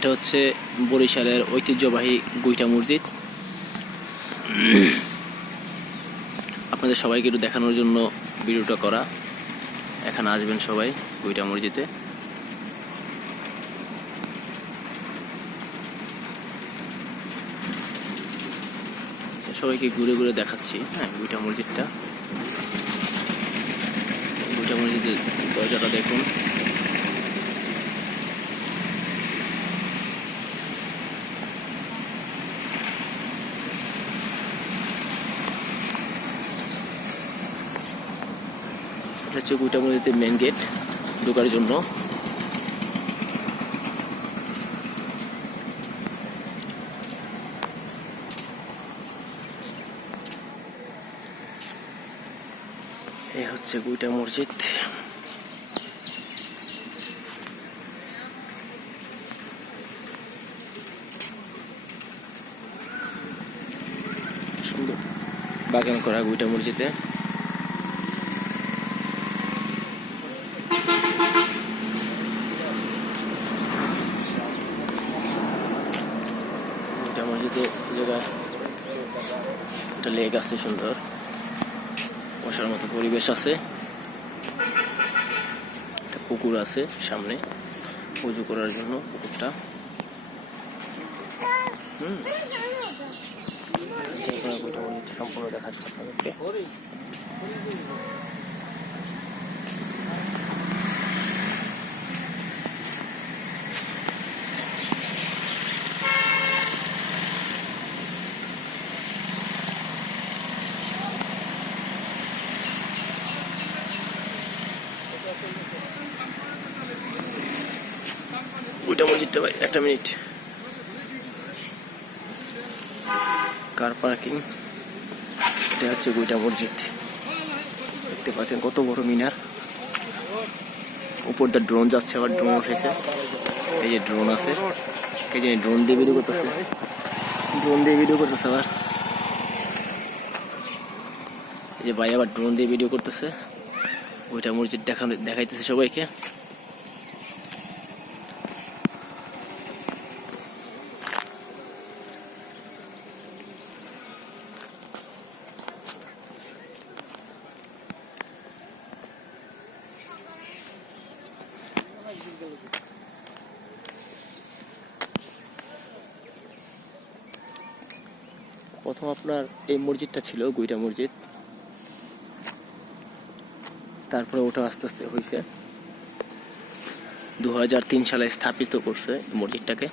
এটা হচ্ছে বরিশালের ঐতিহ্যবাহী গুইটা মসজিদ। আপনাদের সবাইকে একটু দেখানোর জন্য ভিডিওটা করা। এখানে আসবেন সবাই গুইটা মসজিদে। সবাইকে ঘুরে ঘুরে দেখাচ্ছি। হ্যাঁ, গুইটা মসজিদটা, গুইটা মসজিদের দরজাটা দেখুন। এটা হচ্ছে গুইটা মসজিদের মেন গেট ঢোকার জন্য। এই হচ্ছে গুইটা মসজিদ। সুন্দর বাগান করা গুইটা মসজিদে। গুইটা মসজিদে জায়গায় একটা লেক আছে, সুন্দর বসার মতো পরিবেশ আছে। একটা পুকুর আছে সামনে উজু করার জন্য, পুকুরটা। সম্পূর্ণ দেখাচ্ছে আপনাদেরকে। ওইটা মসজিদটা ভাই, একটা মিনিট। Car parking. এটা হচ্ছে গুইটা মসজিদ। দেখতে পাচ্ছেন কত বড় মিনার। উপর দিয়ে ড্রোন যাচ্ছে, আবার ড্রোন উঠেছে। এই যে ড্রোন আছে, এই যে ড্রোন দিয়ে ভিডিও করতেছে, আবার এই যে ভাই আবার ড্রোন দিয়ে ভিডিও করতেছে। ওইটা মসজিদ দেখাইতেছে সবাইকে। প্রথম আপনার এই মসজিদটা ছিল গুইটা মসজিদ, তারপরে ওটা আস্তে আস্তে হয়েছে। 2003 সালে স্থাপিত করছে মসজিদটাকে।